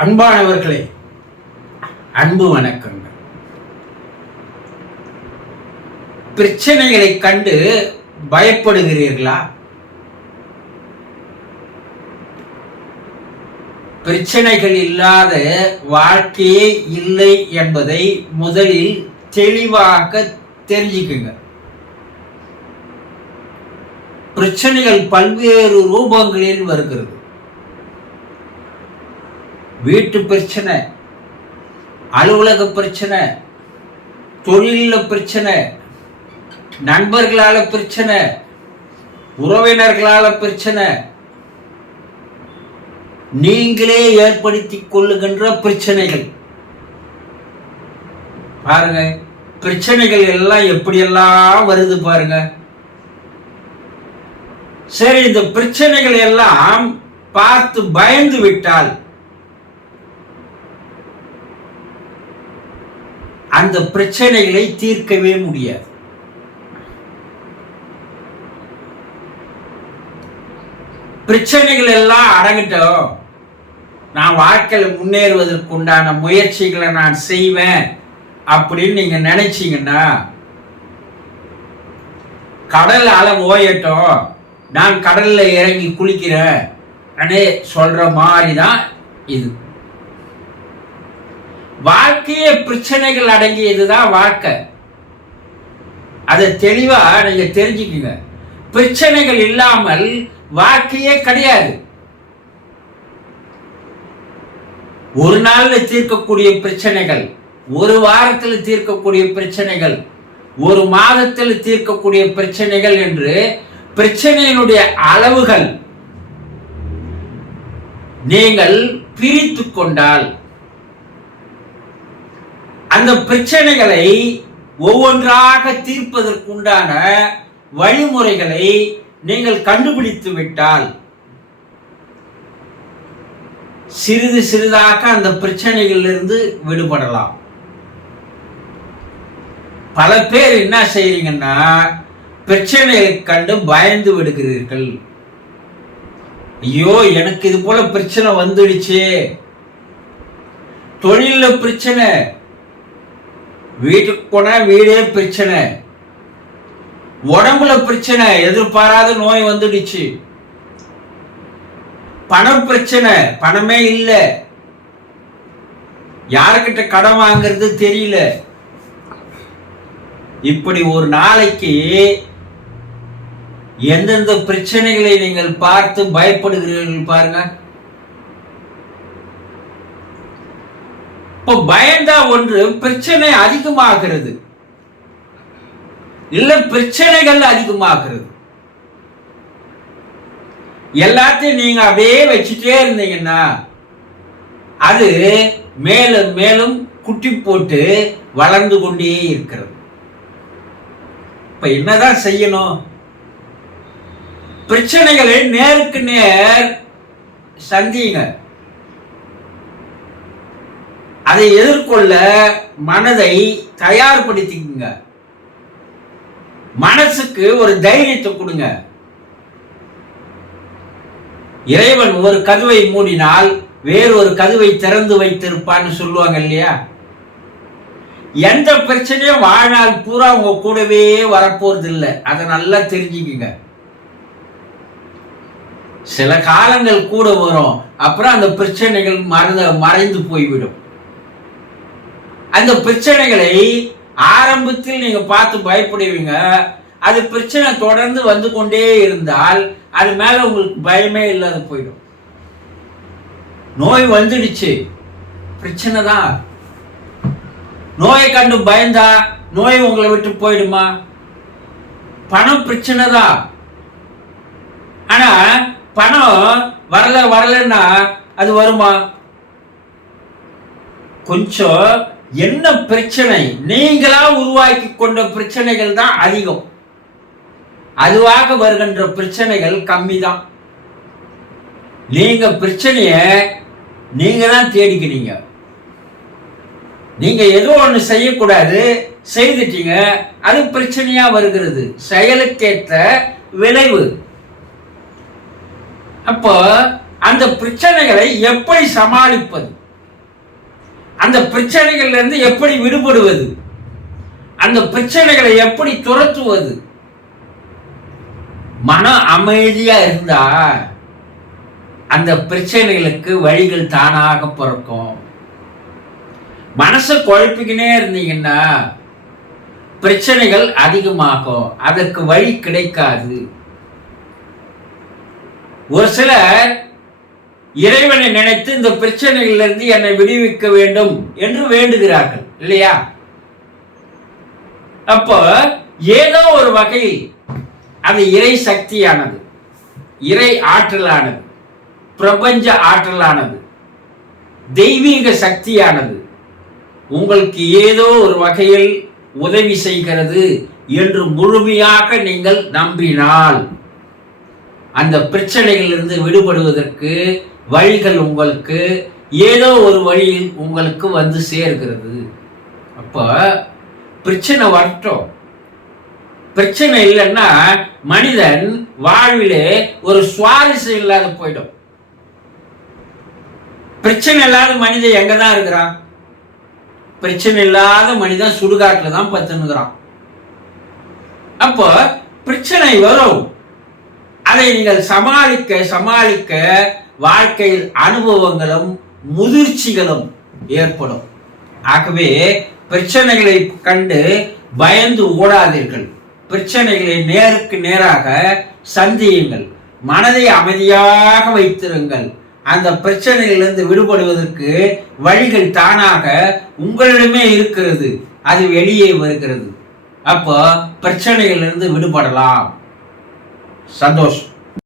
அன்பானவர்களே, அன்பு வணக்கங்கள். பிரச்சனைகளை கண்டு பயப்படுகிறீர்களா? பிரச்சனைகள் இல்லாத வாழ்க்கையே இல்லை என்பதை முதலில் தெளிவாக தெரிஞ்சுக்குங்க. பிரச்சனைகள் பல்வேறு ரூபங்களில் வருகிறது. வீட்டு பிரச்சனை, அலுவலக பிரச்சனை, தொழில பிரச்சனை, நண்பர்களால பிரச்சனை, உறவினர்களால பிரச்சனை, நீங்களே ஏற்படுத்திக் கொள்ளுகின்ற பிரச்சனைகள். பாருங்க, பிரச்சனைகள் எல்லாம் எப்படியெல்லாம் வருது பாருங்க. சரி, இந்த பிரச்சனைகள் எல்லாம் பார்த்து பயந்து விட்டால் அந்த பிரச்சனைகளை தீர்க்கவே முடியாது. பிரச்சனைகள் எல்லாம் அடங்கட்டும், நான் வாழ்க்கையில் முன்னேறுவதற்கு உண்டான முயற்சிகளை நான் செய்வேன் அப்படின்னு நீங்க நினைச்சீங்கன்னா, கடல் அலை ஓயட்டும், நான் கடல்ல இறங்கி குளிக்கிறேன் அனே சொல்ற மாதிரி தான் இது. வாழ்க்கையே பிரச்சனைகள் அடங்கியதுதான் வாழ்க்கை. அதை தெளிவா நீங்க தெரிஞ்சுக்குங்க. பிரச்சனைகள் இல்லாமல் வாழ்க்கையே கிடையாது. ஒரு நாள்ல தீர்க்கக்கூடிய பிரச்சனைகள், ஒரு வாரத்தில் தீர்க்கக்கூடிய பிரச்சனைகள், ஒரு மாதத்தில் தீர்க்கக்கூடிய பிரச்சனைகள் என்று பிரச்சனையினுடைய அளவுகள் நீங்கள் பிரித்து கொண்டால் அந்த பிரச்சனைகளை ஒவ்வொன்றாக தீர்ப்பதற்குண்டான வழிமுறைகளை நீங்கள் கண்டுபிடித்து விட்டால் சிறிது சிறிதாக அந்த பிரச்சனைகளிலிருந்து விடுபடலாம். பல பேர் என்ன செய்றீங்கன்னா, பிரச்சனைகளை கண்டு பயந்து விடுகிறீர்கள். ஐயோ, எனக்கு இது போல பிரச்சனை வந்துடுச்சு. தொழில பிரச்சனை, வீட்டுக்கு போனா வீடே பிரச்சனை, உடம்புல பிரச்சனை, எதிர்பாராத நோய் வந்துடுச்சு, பணம் பிரச்சனை, பணமே இல்லை, யாருக்கிட்ட கடன் வாங்கிறது தெரியல. இப்படி ஒரு நாளைக்கு எந்தெந்த பிரச்சனைகளை நீங்கள் பார்த்து பயப்படுகிறீர்கள் பாருங்க. இப்போ பயந்தா ஒன்று பிரச்சனை அதிகமாகிறது, இல்ல பிரச்சனைகள் அதிகமாகிறது. எல்லாத்தையும் நீங்க அப்படியே வச்சுட்டே இருந்தீங்கன்னா அது மேலும் மேலும் குட்டி போட்டு வளர்ந்து கொண்டே இருக்கிறது. இப்ப என்னதான் செய்யணும்? பிரச்சனைகளை நேருக்கு நேர் சந்திங்க. அதை எதிர்கொள்ள மனதை தயார்படுத்திக்கங்க. மனசுக்கு ஒரு தைரியத்தை கொடுங்க. இறைவன் ஒரு கதவை மூடினால் வேறு ஒரு கதவை திறந்து வைத்திருப்பான்னு சொல்லுவாங்க இல்லையா? எந்த பிரச்சனையும் வாழ்நாள் பூரா உங்க கூடவே வரப்போறது இல்லை. அதை நல்லா தெரிஞ்சுக்குங்க. சில காலங்கள் கூட வரும், அப்புறம் அந்த பிரச்சனைகள் மறைந்து போய்விடும். அந்த பிரச்சனைகளை ஆரம்பத்தில் நீங்க பார்த்து பயப்படுவீங்க. அது பிரச்சனை தொடர்ந்து வந்து கொண்டே இருந்தால் அது மேல உங்களுக்கு பயமே இல்லாத போயிடும். நோய் வந்துடுச்சு, பிரச்சனை தான். நோயை கண்டு பயந்தா நோய் உங்களை விட்டு போயிடுமா? பணம் பிரச்சனை தான். ஆனா பணம் வரலன்னா அது வருமா? கொஞ்சம் என்ன பிரச்சனை, நீங்களா உருவாக்கி கொண்ட பிரச்சனைகள் தான் அதிகம். அதுவாக வருகின்ற பிரச்சனைகள் கம்மி தான். நீங்க பிரச்சனைய நீங்க தான் தேடிக்கிறீங்க. நீங்க ஏதோ ஒண்ணு செய்யக்கூடாது, செய்துட்டீங்க, அது பிரச்சனையா வருகிறது. செயலுக்கேற்ற விளைவு. அப்போ அந்த பிரச்சனைகளை எப்படி சமாளிப்பது? அந்த பிரச்சனைகள்ல இருந்து எப்படி விடுபடுவது, அந்த பிரச்சனைகளை எப்படி துரத்துவது? மன அமைதியா இருந்தா அந்த பிரச்சனைகளுக்கு வழிகள் தானாக பிறக்கும். மனசை குழப்பிக்கினே இருந்தீங்கன்னா பிரச்சனைகள் அதிகமாகும், அதற்கு வழி கிடைக்காது. ஒரு சிலர் இறைவனை நினைத்து இந்த பிரச்சனைகளிலிருந்து என்னை விடுவிக்க வேண்டும் என்று வேண்டுகிறார்கள் இல்லையா? அப்போ ஏதோ ஒரு வகையில் அது இறை சக்தியானது, இறை ஆற்றலானது, பிரபஞ்ச ஆற்றலானது, தெய்வீக சக்தியானது உங்களுக்கு ஏதோ ஒரு வகையில் உதவி செய்கிறது என்று முழுமையாக நீங்கள் நம்பினால் அந்த பிரச்சனைகளிலிருந்து விடுபடுவதற்கு வழிகள் உங்களுக்கு ஏதோ ஒரு வழியில் உங்களுக்கு வந்து சேர்கிறது. அப்போ பிரச்சனை வரட்டும். பிரச்சனை இல்லைன்னா மனிதன் வாழ்விலே ஒரு சுவாரஸ்யம் இல்லாத போயிடும். பிரச்சனை இல்லாத மனிதன் எங்கதான் இருக்கிறான்? பிரச்சனை இல்லாத மனிதன் சுடுகாட்டுல தான் பத்துனுகிறான். அப்போ பிரச்சனை வரும், அதை நீங்கள் சமாளிக்க சமாளிக்க வாழ்க்கையில் அனுபவங்களும் முதிர்ச்சிகளும் ஏற்படும். ஆகவே பிரச்சனைகளை கண்டு பயந்து ஓடாதீர்கள். பிரச்சனைகளை நேருக்கு நேராக சந்தியுங்கள். மனதை அமைதியாக வைத்திருங்கள். அந்த பிரச்சனையிலிருந்து விடுபடுவதற்கு வழிகள் தானாக உங்களிடமே இருக்கிறது, அது வெளியே வருகிறது. அப்போ பிரச்சனைகளிலிருந்து விடுபடலாம். சந்தோஷம்.